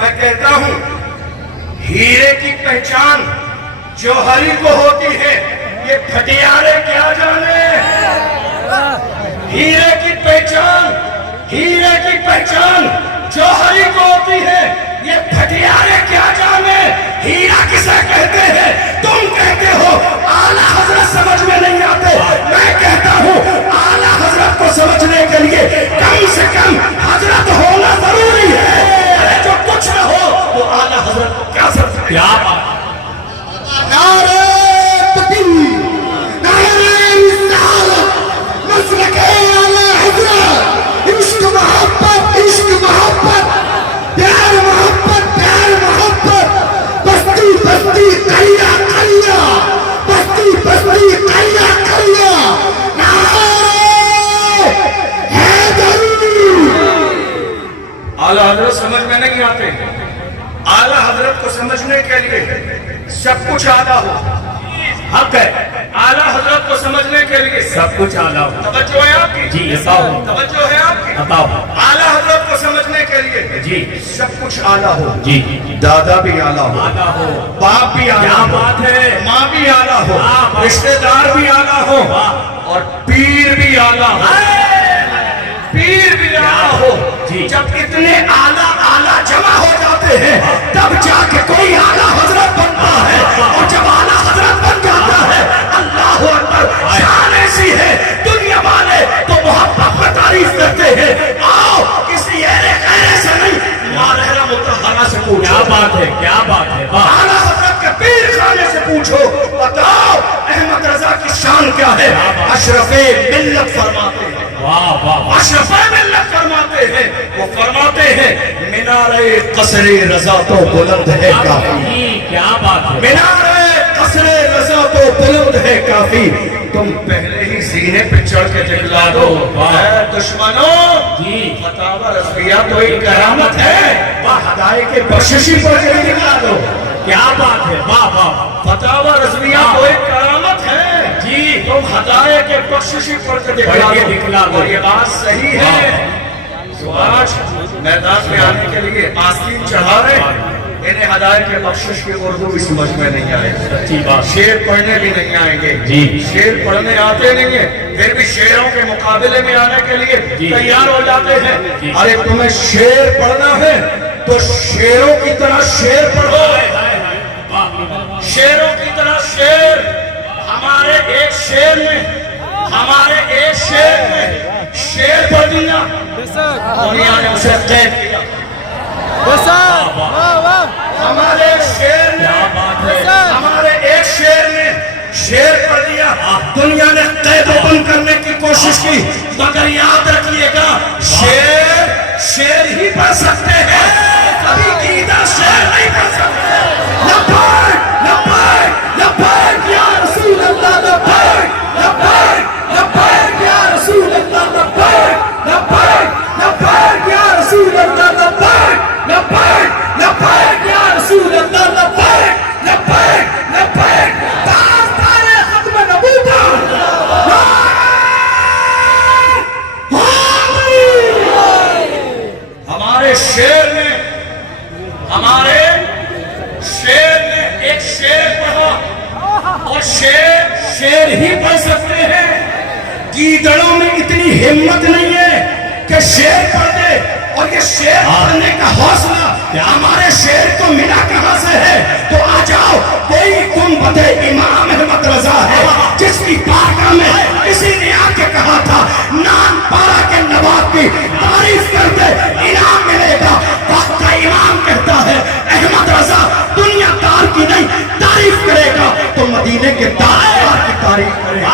میں کہتا ہوں ہیرے کی پہچان جوہری کو ہوتی ہے، یہ پھٹیارے کیا جانے۔ ہیرے کی پہچان جوہری کو ہوتی ہے، یہ پھٹیارے کیا جانے۔ ہیرا کسے کہتے ہیں؟ تم کہتے ہو اعلیٰ حضرت سمجھ میں نہیں آتے، میں کہتا ہوں اعلیٰ حضرت کو سمجھنے کے لیے کم سے کم حضرت ہونا ضروری ہے۔ جو کچھ نہ ہو وہ اعلیٰ حضرت کو کیا سمجھے؟ کیا بات؟ نعرہ تکبیر، نعرہ رسالت، مسلک اعلیٰ حضرت، عشق محبت، عشق محبت، پیار محبت، پیار محبت، بستی بستی قلعہ قلعہ، بستی بستی قلعہ قلعہ، نعرہ حیدری۔ اعلیٰ حضرت سمجھ میں نہیں آتے، اعلیٰ حضرت کو سمجھنے کے لیے سب کچھ اعلیٰ ہو، حق ہے۔ اعلیٰ حضرت کو سمجھنے کے لیے سب کچھ اعلیٰ ہو۔ توجہ ہے آپ کی؟ جی بتاؤ، توجہ ہے آپ کی؟ بتاؤ۔ اعلیٰ حضرت کو سمجھنے کے لیے جی سب کچھ اعلیٰ ہو، جی دادا بھی اعلیٰ ہو، اعلیٰ ہو، باپ بھی اعلیٰ کیا ہو، بات ہے، ماں بھی اعلیٰ ہو، واہ، رشتہ دار بھی اعلیٰ ہو، اور پیر بھی اعلیٰ ہو، پیر بھی اعلیٰ ہو۔ جی۔ جب اتنے اعلیٰ جمع ہو جاتے ہیں تب جا کے کوئی اعلیٰ حضرت بنتا ہے، اور جب اعلیٰ حضرت بن جاتا ہے اللہ اکبر، شان ایسی ہے دنیا والے تو محبت میں تعریف کرتے ہیں۔ آؤ کسی ایرے غیرے سے نہیں، مالہرہ متحرہ سے پوچھو۔ کیا بات ہے، کیا بات ہے، واہ۔ اعلیٰ حضرت کے پیر خانے سے پوچھو، بتاؤ احمد رضا کی شان کیا ہے؟ اشرف ملت فرماتے ہیں، واہ واہ، اشرف ملت فرماتے ہیں، وہ فرماتے ہیں مینارے قصر رضا تو بلند ہے کافی، کیا بات ہے، مینارے قصر رضا تو بلند ہے کافی، تم پہلے ہی سینے پہ چڑھ کے دکھلا دو۔ اے دشمنوں، جی فتاوی رضویہ تو ایک کرامت ہے، وہ ہدایے کے بخششی پر کے دکھلا دو۔ کیا بات ہے، واہ واہ، فتاوی رضویہ تو ایک کرامت ہے، جی تم ہدایے کے بخششی پر کے دکھلا دو۔ اور یہ بات صحیح ہے۔ تو آج میدان میں آنے کے لیے آستین چڑھا رہے ہیں، انہیں ہدایت کے بخشش کی اردو بھی سمجھ میں نہیں آئے، اچھی بات، شعر پڑھنے بھی نہیں آئیں گے، جی شعر پڑھنے آتے نہیں ہیں، پھر بھی شعروں کے مقابلے میں آنے کے لیے تیار ہو جاتے ہیں۔ ارے تمہیں شعر پڑھنا ہے تو شعروں کی طرح شعر پڑھو، شعروں کی طرح شعر۔ ہمارے ایک شعر میں شعر پڑھ دیا، دنیا نے اسے قید کیا۔ ہمارے ایک شعر میں شعر پڑھ دیا، دنیا نے قید و بند کرنے کی کوشش کی، مگر یاد رکھیے گا شعر ہی پڑھ سکتے ہیں، کبھی گیتا شعر نہیں پڑھ سکتے۔ لبیک لبیک لبیک یا رسول اللہ، لبیک لبیک لبیک یا رسول اللہ، لبیک لبیک لبیک یا رسول اللہ، لبیک لبیک لبیک یا رسول اللہ، لبیک لبیک لبیک تاجدار ختم نبوت۔ ہمارے شعر میں ایک شعر پڑھا، اور شعر ہی پڑھ سکتے ہیں۔ گیدڑوں میں اتنی ہمت نہیں ہے کہ شعر پڑھ دے، اور یہ شعر پڑھنے کا حوصلہ ہمارے شعر کو ملا کہاں سے ہے؟ تو آ جاؤ، کوئی گنبد امام احمد رضا ہے جس کی بارگاہ میں کسی نے آ کے کہا تھا نان پارا کے نواب کی تعریف کر دے انعام ملے گا۔ وقت کا امام کہتا ہے احمد رضا دنیا دار کی نہیں تعریف کرے گا تو مدینے کے تاجدار کی تعریف کرے گا،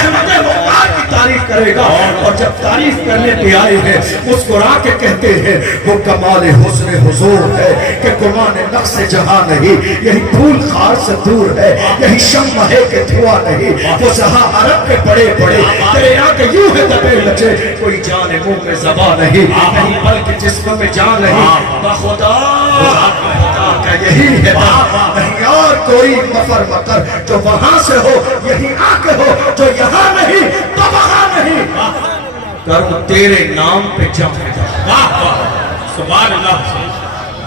احمد مختار کی تعریف کرے گا۔ اور جب تعریف کرنے پہ آئے ہیں مسکرا کے کہتے ہیں وہ کمال حسن حضور ہے کہ گمان نقص جہاں نہیں، یہی پھول خار سے دور ہے، یہی شمع ہے کہ دھواں نہیں، وہ جہاں عرب کے بڑے بڑے تیرے آگے یوں ہے دبے لچے، کوئی جان منہ میں زبان نہیں، نہیں بلکہ جسم میں جان نہیں، بخدا خدا کا یہی ہے نہیں اور کوئی مفر مکر جو وہاں سے ہو، یہی آ کے ہو جو یہاں نہیں تو وہاں نہیں، کرم تیرے نام پہ جمع ہے۔ واہ واہ، سبحان اللہ،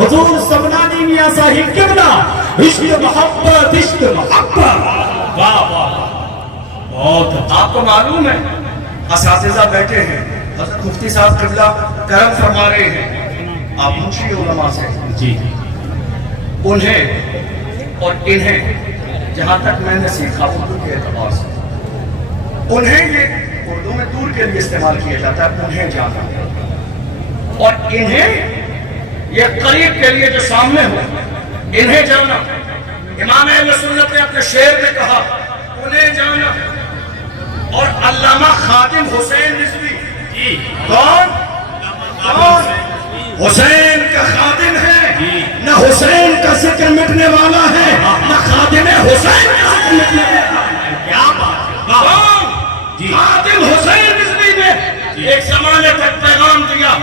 حضور سمنانی میاں صاحب قبلہ عشق محبت واہ واہ بہت اچھا آپ کو معلوم ہے اساتذہ بیٹھے ہیں حضرت مفتی صاحب قبلہ کرم فرما رہے ہیں آپ منشی علماء سے جی انہیں اور انہیں جہاں تک میں نے سیکھا اردو کے اعتبار سے انہیں یہ اردو میں دور کے لیے استعمال کیا جاتا ہے انہیں جانا اور انہیں یہ قریب کے لیے جو سامنے ہو انہیں جانا امام اہل سنت نے اپنے شعر میں کہا انہیں جانا اور علامہ خادم حسین رضوی جی کون حسین کا خادم ہے نہ حسین کا ذکر مٹنے والا ہے نہ خادم حسین کا ذکر مٹنے والا ہے کیا بات ہے کون خادم حسین رضوی نے ایک زمانے تک پیغام دیا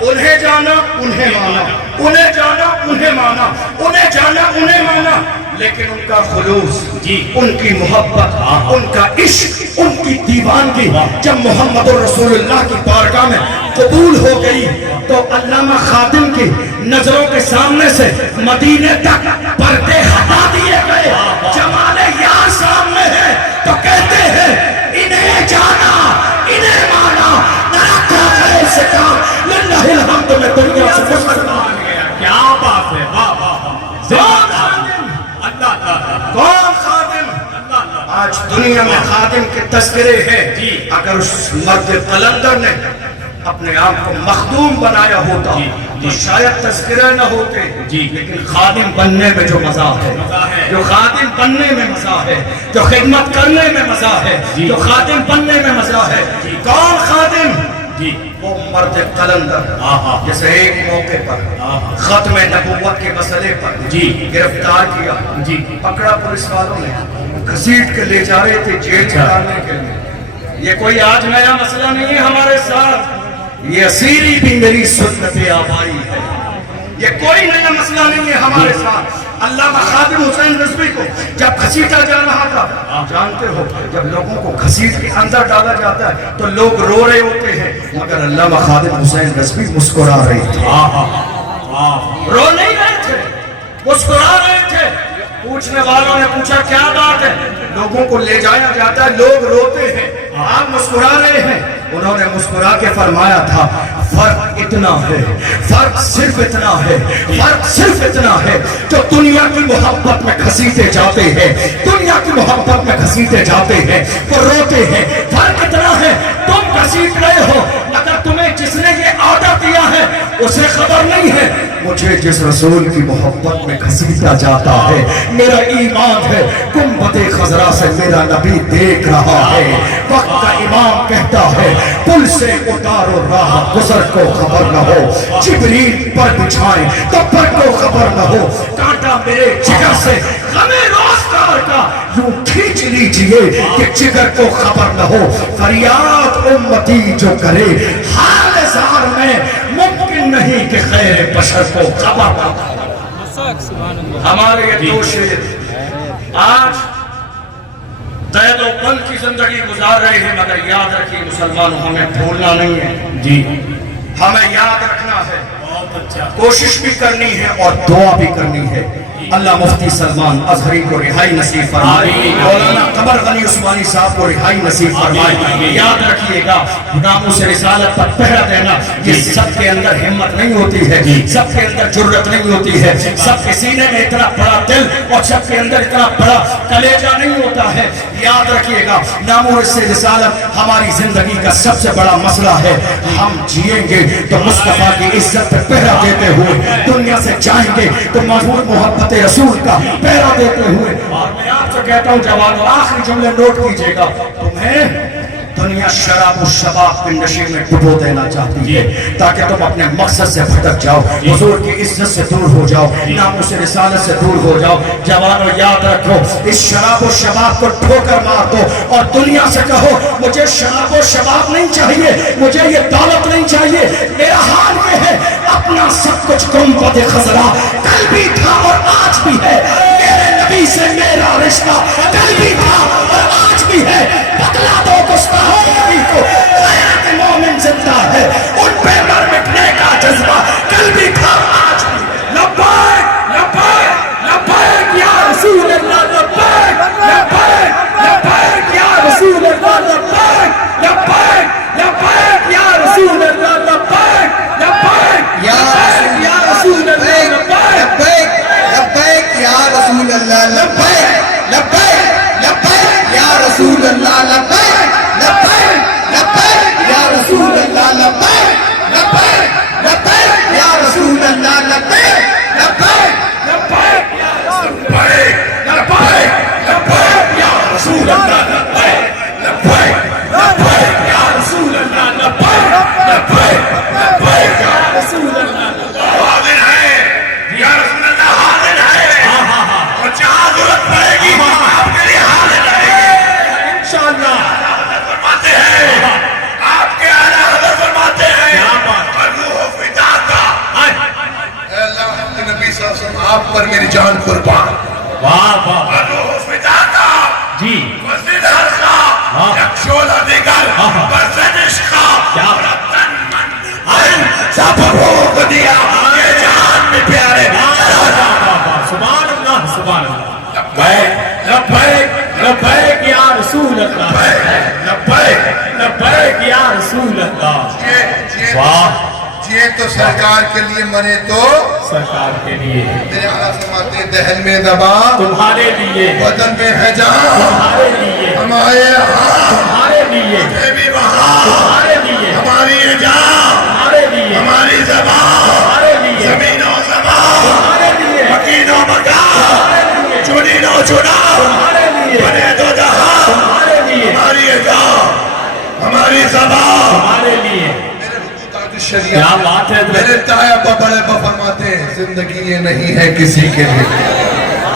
انہیں جانا انہیں مانا انہیں جانا انہیں مانا انہیں جانا انہیں مانا لیکن ان کا خلوص ان کی محبت ان کا عشق ان کی دیوانگی جب محمد رسول اللہ کی بارگاہ میں قبول ہو گئی تو علامہ خادم کی نظروں کے سامنے سے مدینے تک پردے ہٹا دیے گئے جمال یار سامنے ہے تو کہتے ہیں انہیں جانا انہیں مانا نہ رکھا خیر سے کام للہ الحمد میں دنیا سے مسلمان گیا کیا بات ہے واہ واہ کون خادم آج دنیا میں خادم کے تذکرے ہیں اگر اس مرد قلندر نے اپنے آپ کو مخدوم بنایا ہوتا تو شاید تذکرے نہ ہوتے لیکن خادم بننے میں جو مزہ ہے جو خادم بننے میں مزہ ہے جو خدمت کرنے میں مزہ ہے جو خادم بننے میں مزہ ہے کون خادم وہ مرد قلندر جسے ایک موقع پر ختم نبوت کے مسئلے پر گرفتار کیا پکڑا پولیس والوں نے گھسیٹ کے لے جا رہے تھے جیل ڈالنے کے لیے یہ کوئی آج نیا مسئلہ نہیں ہے ہمارے ساتھ یہ اسیری بھی میری سنت آبائی ہے یہ کوئی نیا مسئلہ نہیں ہے ہمارے ساتھ علامہ خادم حسین رضوی کو جب گھسیٹا جا رہا تھا جانتے ہو جب لوگوں کو گھسیٹ کے اندر ڈالا جاتا ہے تو لوگ رو رہے ہوتے ہیں مگر علامہ خادم حسین رضوی مسکرا رہے تھے رو نہیں رہے تھے مسکرا رہے تھے پوچھنے والوں نے پوچھا کیا بات ہے لوگوں کو لے جایا جاتا ہے لوگ روتے ہیں آپ مسکرا رہے ہیں انہوں نے مسکرا کے فرمایا تھا فرق اتنا ہے فرق صرف اتنا ہے فرق صرف اتنا ہے جو دنیا کی محبت میں گھسیٹے جاتے ہیں دنیا کی محبت میں گھسیٹے جاتے ہیں وہ روتے ہیں فرق اتنا ہے تم گھسیٹ رہے ہو اگر تمہیں جس نے یہ آرڈر دیا ہے اسے خبر نہیں ہے مجھے جس رسول کی محبت میں گھسیٹا جاتا ہے میرا ایمان ہے گنبد خضرا سے میرا نبی دیکھ رہا ہے وقت کا امام کہتا ہے پل سے اتارو راہ گزر کو خبر نہ ہو جبریل پر بچھائیں تو پر کو خبر نہ ہو کانٹا میرے جگر سے غم روزگار کا یوں کھینچ لیجئے کہ جگر کو خبر نہ ہو فریاد امتی جو کرے حال زار میں ممکن نہیں کہ خیر بشر کو خبر نہ ہو ہمارے یہ دو شعر آج قید و بند کی زندگی گزار رہے ہیں مگر یاد رکھیے مسلمانوں ہمیں بھولنا نہیں ہے ہمیں یاد رکھنا ہے کوشش بھی کرنی ہے اور دعا بھی کرنی ہے اللہ مفتی سلمان ازہری کو رہائی نصیب فرمائے مولانا قمر غنی عثمانی صاحب کو رہائی نصیب فرمائے یاد رکھیے گا ناموس رسالت پر پہرا دینا یہ سب کے اندر ہمت نہیں ہوتی ہے سب کے اندر جرت نہیں ہوتی ہے سب کے سینے میں اتنا بڑا دل اور سب کے اندر اتنا بڑا کلیجہ نہیں ہوتا ہے یاد رکھیے گا ناموس رسالت ہماری زندگی کا سب سے بڑا مسئلہ ہے ہم جیئیں گے تو مصطفیٰ کی عزت پر پہرا دیتے ہوئے دنیا سے جائیں گے تو محبوب محبت رسول کا پہرا دیتے ہوئے اور میں آپ سے کہتا ہوں جوانوں آخری جملے نوٹ کیجئے گا تمہیں دنیا شراب و شباب کے نشے میں ڈبو دینا چاہتی ہے تاکہ تم اپنے مقصد سے بھٹک جاؤ حضور کی عزت سے دور ہو جاؤ ناموس رسالت سے دور ہو جاؤ جوانوں یاد رکھو اس شراب و شباب کو ٹھوکر مار دو اور دنیا سے کہو مجھے شراب و شباب نہیں چاہیے مجھے یہ دولت نہیں چاہیے میرا حال یہ ہے اپنا سب کچھ گنبد خضرا کل بھی تھا اور آج بھی ہے میرے نبی سے میرا رشتہ کل بھی تھا اور آج بھی ہے بتلا دو گستاخ نبی کو غیرت مومن زندہ ہے ان پہ مر مٹنے کا جذبہ کل بھی تھا آج بھی اللہ لبیک لبیک لبیک یا رسول اللہ لبیک لبیک لبیک یا رسول اللہ لبیک لبیک لبیک یا رسول اللہ لبیک لبیک لبیک لبیک لبیک یا رسول اللہ لبیک لبیک لبیک یا رسول اللہ لبیک لبیک لبیک یا رسول اللہ حاضر ہے یا رسول اللہ حاضر ہے اور جہاں ضرورت پڑے گی آپ کے لیے حاضر رہے گی انشاءاللہ فرماتے ہیں آپ کے اعلیٰ حضرت فرماتے ہیں روح فدا کا اے اللہ کے نبی صلی اللہ علیہ وسلم آپ پر میری جان قربان واہ واہ روح فدا کا جی وزن حلقہ یکشول دیگر برزن عشقہ رتن من سب روح کو دیا یہ جان میں پیارے سبحان اللہ سبحان اللہ لبیک لبیک لبیک یا رسول اللہ لبیک لبیک یا رسول اللہ واہ یہ تو سرکار کے لیے مرے تو سرکار کے لیے میرے آقا فرماتے ہیں دہن میں دبا تمہارے لیے بدن میں ہے جان تمہارے لیے ہمارے ہاں تمہارے لیے بھی وہاں تمہارے لیے ہماری یہ جان تمہارے لیے ہماری زبان تمہارے لیے زمین و زبان تمہارے لیے مکین و مکان چنین و چنا تمہارے لیے بنے دو جہاں تمہارے لیے ہماری یہ جان ہماری زبان تمہارے لیے میرے حقوق کیا شریعت بات ہے میرے تایا بڑے فرماتے ہیں زندگی یہ نہیں ہے کسی کے لیے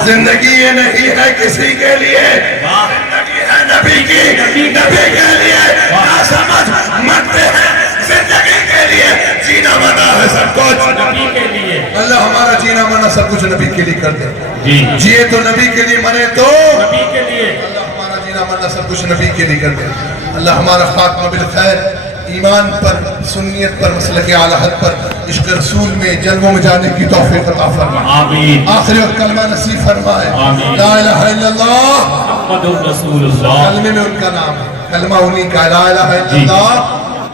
زندگی یہ نہیں ہے کسی کے لیے زندگی ہے نبی کی نبی کے لیے نہ سمجھ مرتے ہیں زندگی کے لیے جینا منا ہے سب کچھ نبی کے لیے اللہ ہمارا جینا مرنا سب کچھ نبی کے لیے کر دے جی جیے تو نبی کے لیے مرے تو نبی کے لیے اللہ ہمارا جینا مرنا سب کچھ نبی کے لیے کر دے اللہ ہمارا خاتمہ بالخیر ایمان پر سنیت پر مسلک اعلیٰ حق پر عشق رسول میں جنگوں میں جانے کی توفیق عطا فرمائے آمین آخری وقت کلمہ نصیب فرمائے آمین لا الہ الا اللہ محمد رسول اللہ کلمے میں ان کا نام ہے کلمہ انہی کا لا الہ الا اللہ